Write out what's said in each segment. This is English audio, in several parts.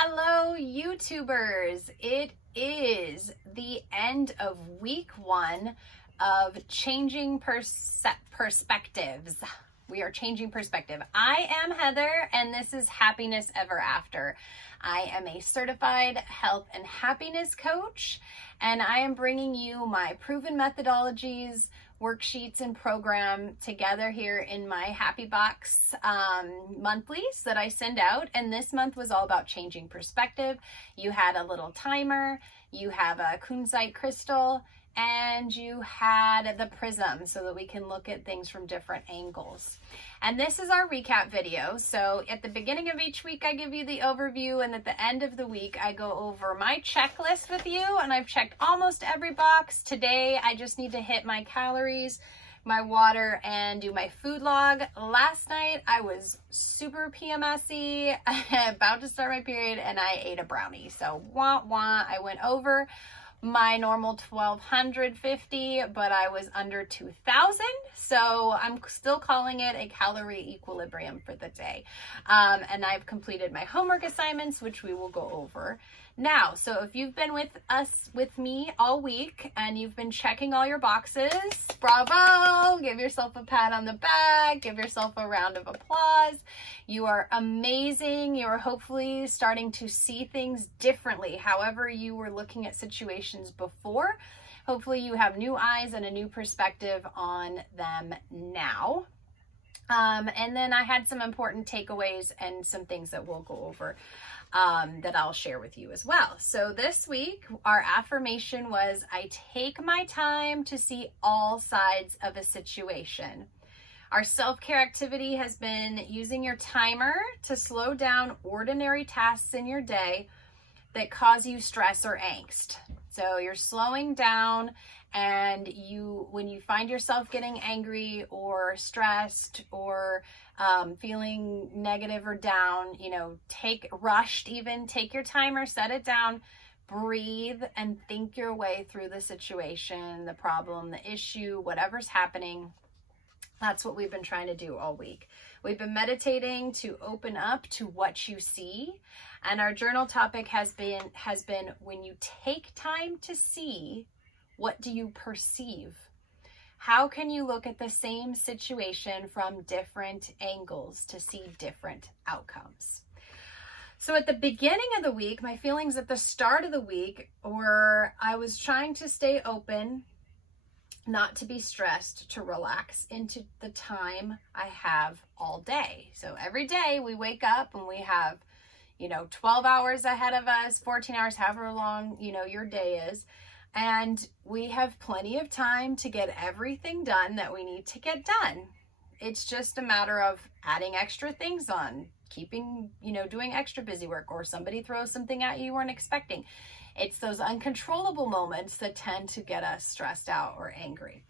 Hello, YouTubers. It is the end of week 1 of changing perspectives. We are changing perspective. I am Heather, and this is Happiness Ever After. I am a certified health and happiness coach, and I am bringing you my proven methodologies, worksheets, and program together here in my Happy Box monthlies that I send out. And this month was all about changing perspective. You had a little timer, you have a kunzite crystal, and you had the prism so that we can look at things from different angles. And this is our recap video. So at the beginning of each week, I give you the overview, and at the end of the week, I go over my checklist with you, and I've checked almost every box. Today, I just need to hit my calories, my water, and do my food log. Last night, I was super PMS-y, about to start my period, and I ate a brownie. So wah, wah, I went over my normal 1250, but I was under 2000, so I'm still calling it a calorie equilibrium for the day. And I've completed my homework assignments, which we will go over now. So if you've been with me all week and you've been checking all your boxes, bravo, give yourself a pat on the back, give yourself a round of applause. You are amazing. You are hopefully starting to see things differently. However you were looking at situations before, hopefully you have new eyes and a new perspective on them now. And then I had some important takeaways and some things that we'll go over that I'll share with you as well. So this week, our affirmation was, I take my time to see all sides of a situation. Our self-care activity has been using your timer to slow down ordinary tasks in your day that cause you stress or angst. So you're slowing down, and when you find yourself getting angry or stressed or feeling negative or down, take your timer, set it down, breathe, and think your way through the situation, the problem, the issue, whatever's happening. That's what we've been trying to do all week. We've been meditating to open up to what you see. And our journal topic has been when you take time to see, what do you perceive? How can you look at the same situation from different angles to see different outcomes? So at the beginning of the week, my feelings at the start of the week were I was trying to stay open, not to be stressed, to relax into the time I have all day. So every day we wake up and we have, 12 hours ahead of us, 14 hours, however long, your day is. And we have plenty of time to get everything done that we need to get done. It's just a matter of adding extra things on, doing extra busy work, or somebody throws something at you weren't expecting. It's those uncontrollable moments that tend to get us stressed out or angry.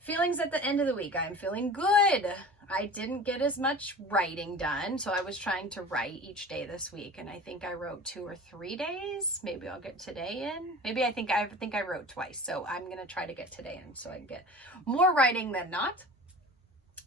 Feelings at the end of the week. I'm feeling good. I didn't get as much writing done, so I was trying to write each day this week, and I think I wrote 2 or 3 days. Maybe I'll get today in. Maybe I think I wrote twice, so I'm gonna try to get today in so I can get more writing than not.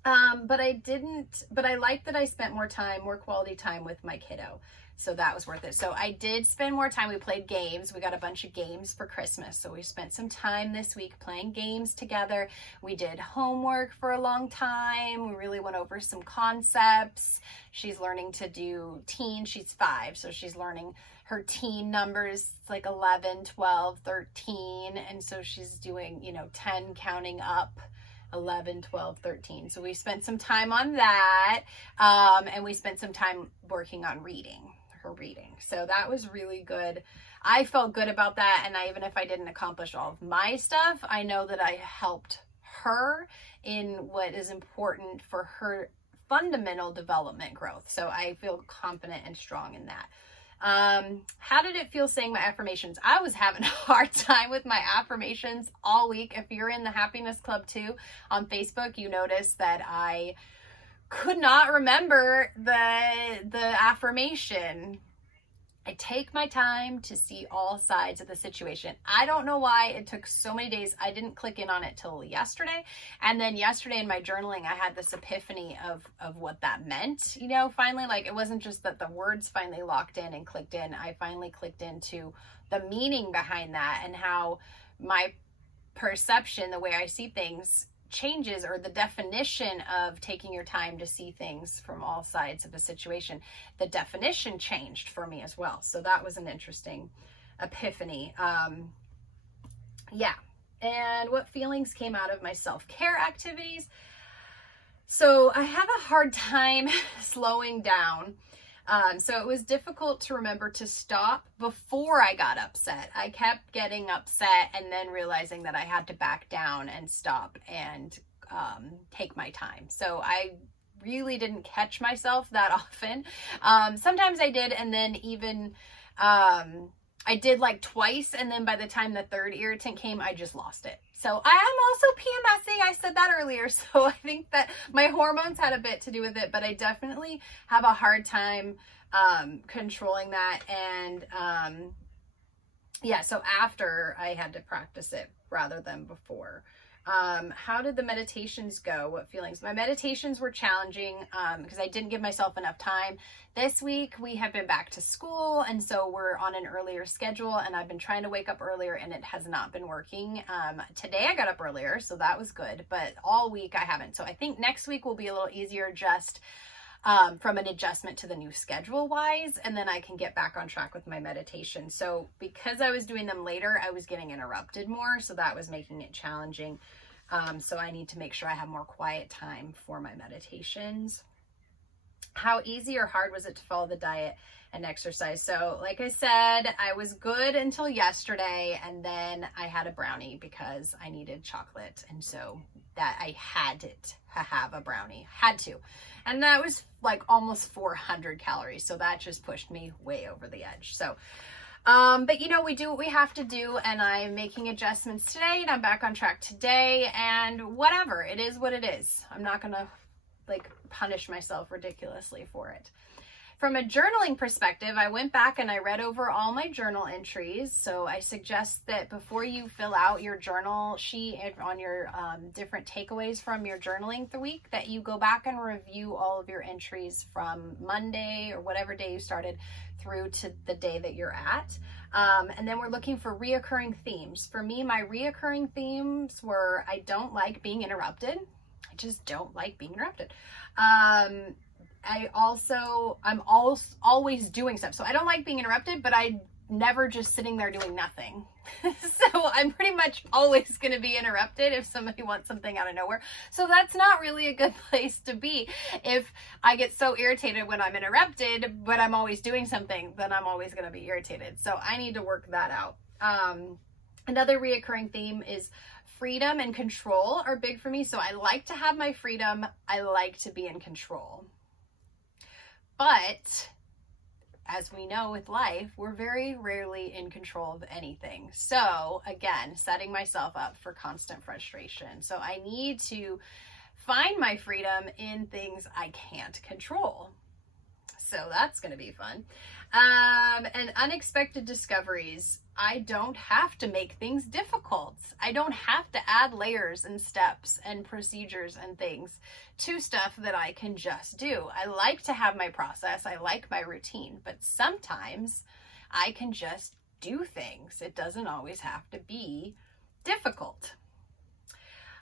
But I like that I spent more quality time with my kiddo. So that was worth it. So I did spend more time. We played games. We got a bunch of games for Christmas. So we spent some time this week playing games together. We did homework for a long time. We really went over some concepts. She's learning to do teen. She's 5. So she's learning her teen numbers, like 11, 12, 13. And so she's doing, 10 counting up. 11, 12, 13. So we spent some time on that. And we spent some time working on her reading. So that was really good. I felt good about that. And even if I didn't accomplish all of my stuff, I know that I helped her in what is important for her fundamental development growth. So I feel confident and strong in that. How did it feel saying my affirmations? I was having a hard time with my affirmations all week. If you're in the Happiness Club too on Facebook, you notice that I could not remember the affirmation. I take my time to see all sides of the situation. I don't know why it took so many days. I didn't click in on it till yesterday. And then yesterday in my journaling, I had this epiphany of what that meant, you know, finally. Like, it wasn't just that the words finally locked in and clicked in. I finally clicked into the meaning behind that and how my perception, the way I see things, changes, or the definition of taking your time to see things from all sides of a situation. The definition changed for me as well. So that was an interesting epiphany. Yeah. And what feelings came out of my self-care activities? So I have a hard time slowing down. So it was difficult to remember to stop before I got upset. I kept getting upset and then realizing that I had to back down and stop and take my time. So I really didn't catch myself that often. Sometimes I did, and then even I did like twice, and then by the time the third irritant came, I just lost it. So I am also PMSing. I said that earlier. So I think that my hormones had a bit to do with it, but I definitely have a hard time controlling that. And yeah, so after I had to practice it rather than before. How did the meditations go? What feelings? My meditations were challenging because I didn't give myself enough time. This week we have been back to school, and so we're on an earlier schedule, and I've been trying to wake up earlier and it has not been working. Today I got up earlier, so that was good, but all week I haven't. So I think next week will be a little easier, just from an adjustment to the new schedule wise, and then I can get back on track with my meditation. So because I was doing them later, I was getting interrupted more, so that was making it challenging. So I need to make sure I have more quiet time for my meditations. How easy or hard was it to follow the diet and exercise? So like I said, I was good until yesterday, and then I had a brownie because I needed chocolate, and so that I had to have a brownie, had to. And that was like almost 400 calories. So that just pushed me way over the edge. So, but you know, we do what we have to do, and I'm making adjustments today, and I'm back on track today, and whatever, it is what it is. I'm not going to like punish myself ridiculously for it. From a journaling perspective, I went back and I read over all my journal entries. So I suggest that before you fill out your journal sheet on your different takeaways from your journaling the week, that you go back and review all of your entries from Monday or whatever day you started through to the day that you're at. And then we're looking for reoccurring themes. For me, my reoccurring themes were, I don't like being interrupted. I just don't like being interrupted. I'm always doing stuff. So I don't like being interrupted, but I never just sitting there doing nothing. So I'm pretty much always going to be interrupted if somebody wants something out of nowhere. So that's not really a good place to be. If I get so irritated when I'm interrupted, but I'm always doing something, then I'm always going to be irritated. So I need to work that out. Another reoccurring theme is freedom and control are big for me. So I like to have my freedom. I like to be in control. But as we know with life, we're very rarely in control of anything. So again, setting myself up for constant frustration. So I need to find my freedom in things I can't control. So that's going to be fun. And unexpected discoveries. I don't have to make things difficult. I don't have to add layers and steps and procedures and things to stuff that I can just do. I like to have my process. I like my routine, but sometimes I can just do things. It doesn't always have to be difficult.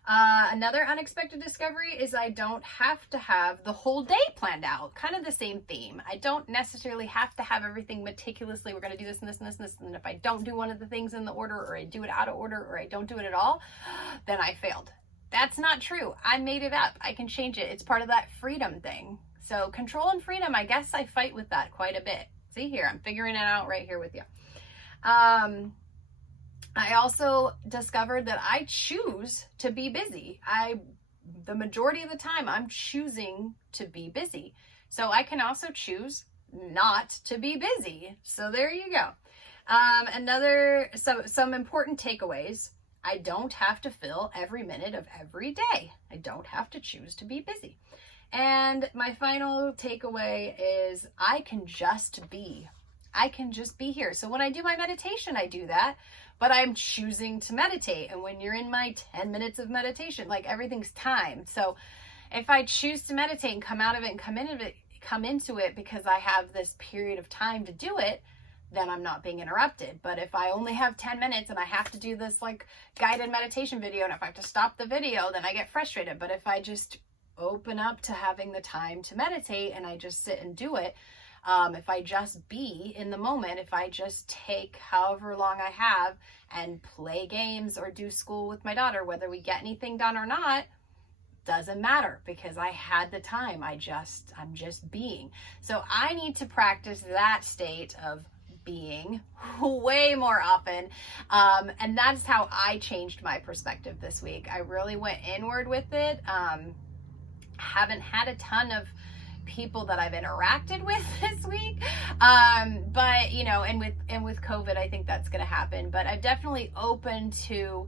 Another unexpected discovery is I don't have to have the whole day planned out. Kind of the same theme. I don't necessarily have to have everything meticulously. We're going to do this and this and this and this. And if I don't do one of the things in the order, or I do it out of order, or I don't do it at all, then I failed. That's not true. I made it up. I can change it. It's part of that freedom thing. So control and freedom, I guess I fight with that quite a bit. See here, I'm figuring it out right here with you. I also discovered that I choose to be busy. The majority of the time, I'm choosing to be busy. So I can also choose not to be busy. So there you go. Some important takeaways. I don't have to fill every minute of every day. I don't have to choose to be busy. And my final takeaway is I can just be. I can just be here. So when I do my meditation, I do that, but I'm choosing to meditate. And when you're in my 10 minutes of meditation, like everything's timed. So if I choose to meditate and come out of it and come into it because I have this period of time to do it, then I'm not being interrupted. But if I only have 10 minutes and I have to do this like guided meditation video, and if I have to stop the video, then I get frustrated. But if I just open up to having the time to meditate and I just sit and do it, if I just be in the moment, if I just take however long I have and play games or do school with my daughter, whether we get anything done or not, doesn't matter because I had the time. I'm just being. So I need to practice that state of being way more often. And that's how I changed my perspective this week. I really went inward with it. Haven't had a ton of people that I've interacted with this week. But you know, and with COVID, I think that's going to happen, but I've definitely opened to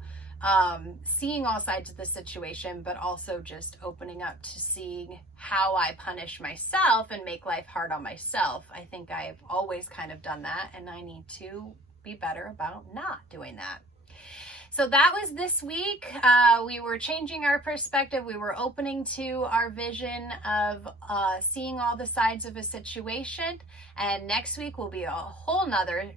seeing all sides of the situation, but also just opening up to seeing how I punish myself and make life hard on myself. I think I've always kind of done that, and I need to be better about not doing that. So that was this week. We were changing our perspective. We were opening to our vision of seeing all the sides of a situation. And next week will be a whole nother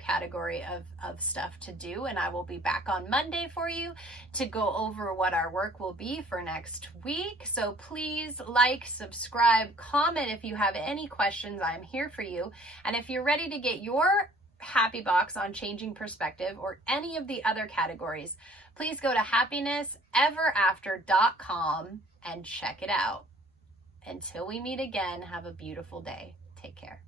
category of stuff to do. And I will be back on Monday for you to go over what our work will be for next week. So please like, subscribe, comment if you have any questions. I'm here for you. And if you're ready to get your happy box on changing perspective or any of the other categories, please go to happinesseverafter.com and check it out. Until we meet again, have a beautiful day. Take care.